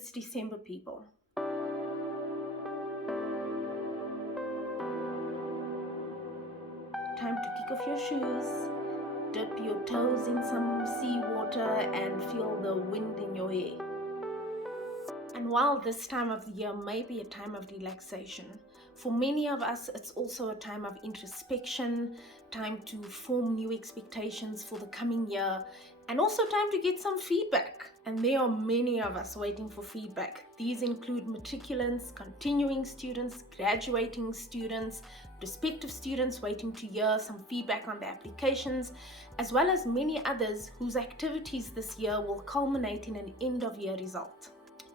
It's December, people. Time to kick off your shoes, dip your toes in some seawater, and feel the wind in your hair. And while this time of the year may be a time of relaxation, for many of us it's also a time of introspection, time to form new expectations for the coming year, and also time to get some feedback. And there are many of us waiting for feedback. These include matriculants, continuing students, graduating students, prospective students waiting to hear some feedback on their applications, as well as many others whose activities this year will culminate in an end-of-year result.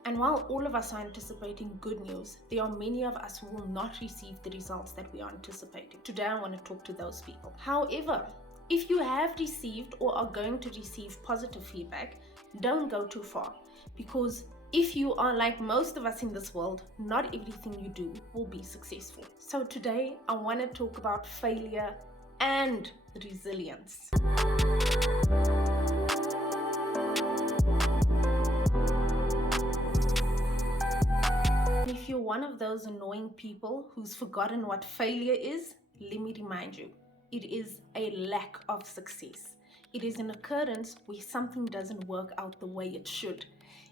And while all of us are anticipating good news, there are many of us who will not receive the results that we are anticipating. Today I want to talk to those people. However, if you have received or are going to receive positive feedback, don't go too far, because if you are like most of us in this world, not everything you do will be successful. So today I want to talk about failure and resilience. If you're one of those annoying people who's forgotten what failure is, let me remind you, it is a lack of success. It is an occurrence where something doesn't work out the way it should.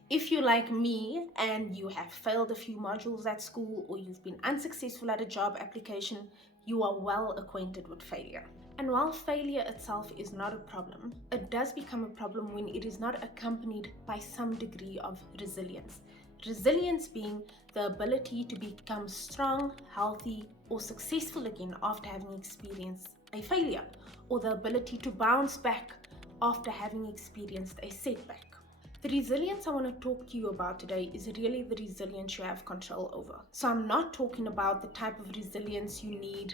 If you're like me and you have failed a few modules at school, or you've been unsuccessful at a job application, you are well acquainted with failure. And while failure itself is not a problem, it does become a problem when it is not accompanied by some degree of resilience. Resilience being the ability to become strong, healthy, or successful again after having experienced a failure, or the ability to bounce back after having experienced a setback. The resilience I want to talk to you about today is really the resilience you have control over. So I'm not talking about the type of resilience you need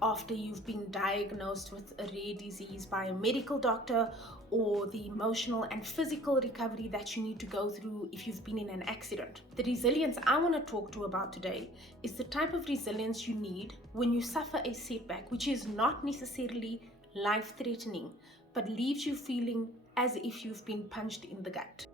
after you've been diagnosed with a rare disease by a medical doctor, or the emotional and physical recovery that you need to go through if you've been in an accident. The resilience I want to talk to about today is the type of resilience you need when you suffer a setback, which is not necessarily life-threatening, but leaves you feeling as if you've been punched in the gut.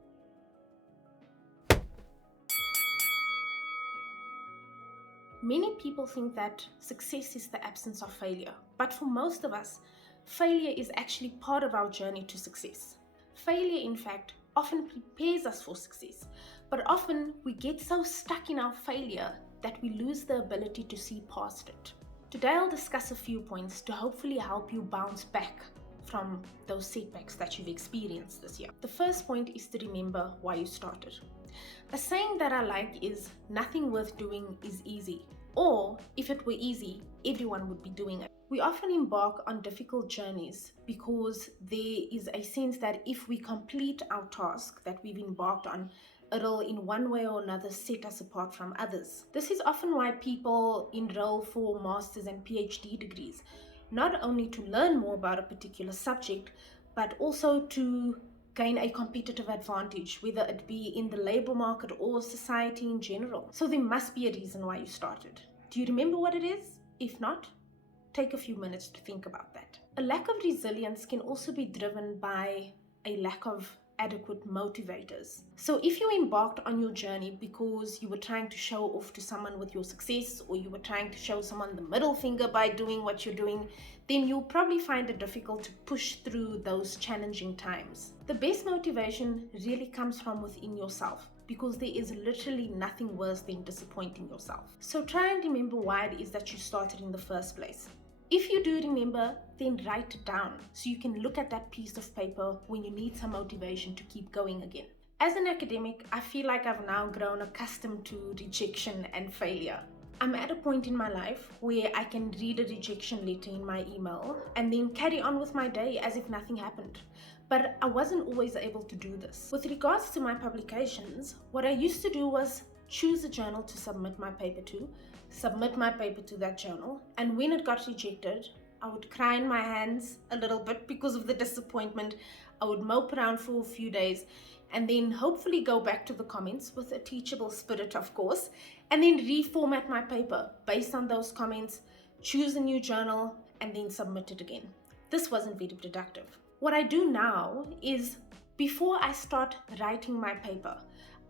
Many people think that success is the absence of failure, but for most of us, failure is actually part of our journey to success. Failure, in fact, often prepares us for success, but often we get so stuck in our failure that we lose the ability to see past it. Today I'll discuss a few points to hopefully help you bounce back from those setbacks that you've experienced this year. The first point is to remember why you started. A saying that I like is, nothing worth doing is easy, or if it were easy, everyone would be doing it. We often embark on difficult journeys because there is a sense that if we complete our task that we've embarked on, it'll in one way or another set us apart from others. This is often why people enroll for masters and PhD degrees, not only to learn more about a particular subject, but also to gain a competitive advantage, whether it be in the labor market or society in general. So there must be a reason why you started. Do you remember what it is? If not, take a few minutes to think about that. A lack of resilience can also be driven by a lack of adequate motivators. So if you embarked on your journey because you were trying to show off to someone with your success, or you were trying to show someone the middle finger by doing what you're doing, then you'll probably find it difficult to push through those challenging times. The best motivation really comes from within yourself, because there is literally nothing worse than disappointing yourself. So try and remember why it is that you started in the first place. If you do remember, then write it down so you can look at that piece of paper when you need some motivation to keep going again. As an academic, I feel like I've now grown accustomed to rejection and failure. I'm at a point in my life where I can read a rejection letter in my email and then carry on with my day as if nothing happened. But I wasn't always able to do this. With regards to my publications, what I used to do was choose a journal to submit my paper to that journal, and when it got rejected, I would cry in my hands a little bit because of the disappointment. I would mope around for a few days and then hopefully go back to the comments with a teachable spirit, of course, and then reformat my paper based on those comments, choose a new journal, and then submit it again. This wasn't very productive. What I do now is, before I start writing my paper,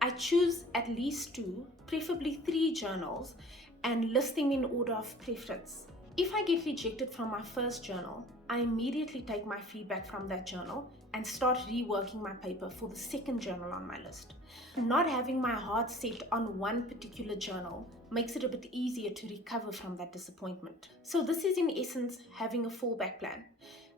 I choose at least 2, preferably 3 journals, and list them in order of preference. If I get rejected from my first journal, I immediately take my feedback from that journal and start reworking my paper for the second journal on my list. Not having my heart set on one particular journal makes it a bit easier to recover from that disappointment. So this is in essence having a fallback plan.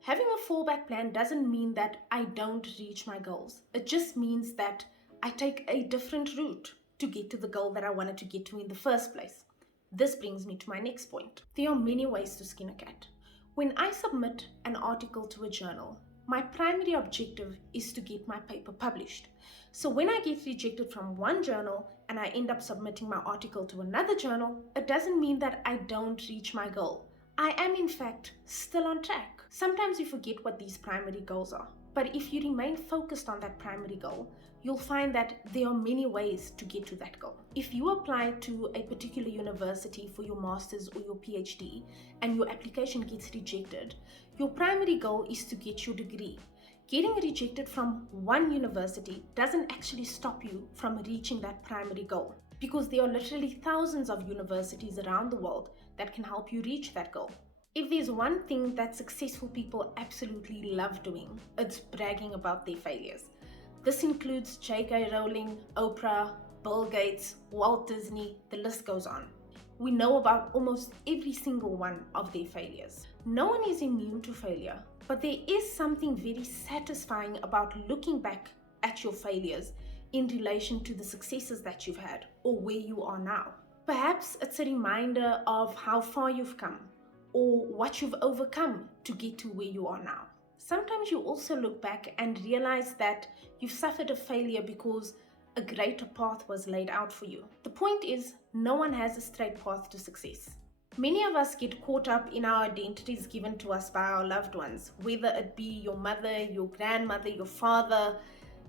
Having a fallback plan doesn't mean that I don't reach my goals. It just means that I take a different route to get to the goal that I wanted to get to in the first place. This brings me to my next point. There are many ways to skin a cat. When I submit an article to a journal, my primary objective is to get my paper published. So when I get rejected from one journal and I end up submitting my article to another journal, it doesn't mean that I don't reach my goal. I am in fact still on track. Sometimes you forget what these primary goals are, but if you remain focused on that primary goal, you'll find that there are many ways to get to that goal. If you apply to a particular university for your master's or your PhD and your application gets rejected, your primary goal is to get your degree. Getting rejected from one university doesn't actually stop you from reaching that primary goal, because there are literally thousands of universities around the world that can help you reach that goal. If there's one thing that successful people absolutely love doing, it's bragging about their failures. This includes J.K. Rowling, Oprah, Bill Gates, Walt Disney, the list goes on. We know about almost every single one of their failures. No one is immune to failure, but there is something very satisfying about looking back at your failures in relation to the successes that you've had or where you are now. Perhaps it's a reminder of how far you've come or what you've overcome to get to where you are now. Sometimes you also look back and realize that you've suffered a failure because a greater path was laid out for you. The point is, no one has a straight path to success. Many of us get caught up in our identities given to us by our loved ones, whether it be your mother, your grandmother, your father,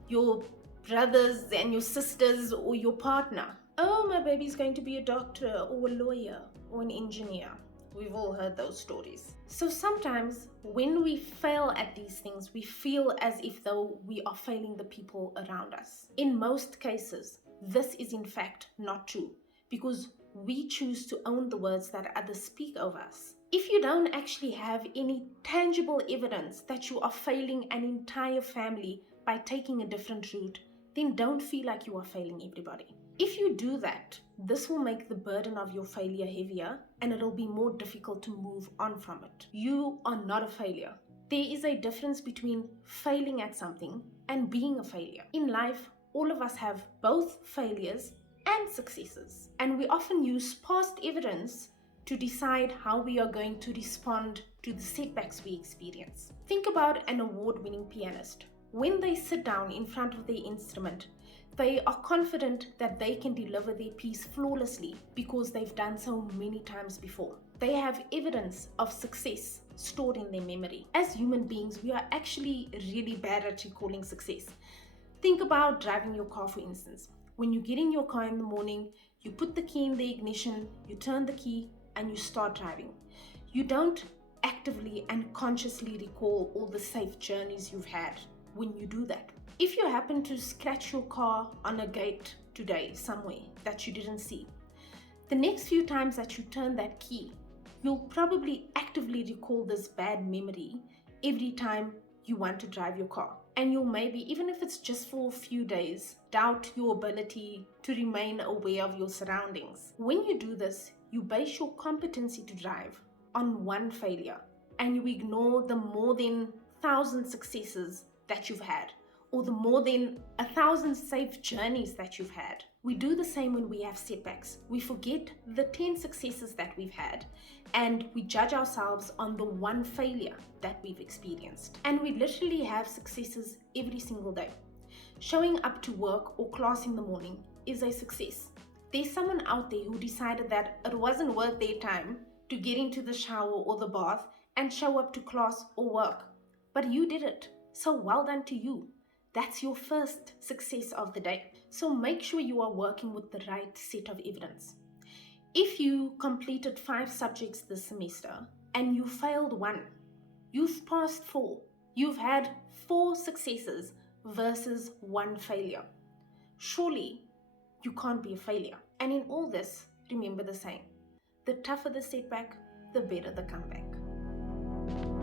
your brothers and your sisters, or your partner. Oh, my baby's going to be a doctor or a lawyer or an engineer. We've all heard those stories. So sometimes when we fail at these things, we feel as if though we are failing the people around us. In most cases, this is in fact not true, because we choose to own the words that others speak over us. If you don't actually have any tangible evidence that you are failing an entire family by taking a different route, then don't feel like you are failing everybody. If you do that, this will make the burden of your failure heavier and it'll be more difficult to move on from it. You are not a failure. There is a difference between failing at something and being a failure. In life, all of us have both failures and successes, and we often use past evidence to decide how we are going to respond to the setbacks we experience. Think about an award-winning pianist. When they sit down in front of their instrument, they are confident that they can deliver their piece flawlessly because they've done so many times before. They have evidence of success stored in their memory. As human beings, we are actually really bad at recalling success. Think about driving your car, for instance. When you get in your car in the morning, you put the key in the ignition, you turn the key, and you start driving. You don't actively and consciously recall all the safe journeys you've had when you do that. If you happen to scratch your car on a gate today somewhere that you didn't see, the next few times that you turn that key, you'll probably actively recall this bad memory every time you want to drive your car. And you'll maybe, even if it's just for a few days, doubt your ability to remain aware of your surroundings. When you do this, you base your competency to drive on one failure and you ignore the more than 1,000 successes that you've had, or the more than 1,000 safe journeys that you've had. We do the same when we have setbacks. We forget the 10 successes that we've had and we judge ourselves on the one failure that we've experienced. And we literally have successes every single day. Showing up to work or class in the morning is a success. There's someone out there who decided that it wasn't worth their time to get into the shower or the bath and show up to class or work. But you did it. So well done to you. That's your first success of the day. So make sure you are working with the right set of evidence. If you completed 5 subjects this semester and you failed 1, you've passed 4. You've had 4 successes versus 1 failure. Surely you can't be a failure. And in all this, remember the saying: the tougher the setback, the better the comeback.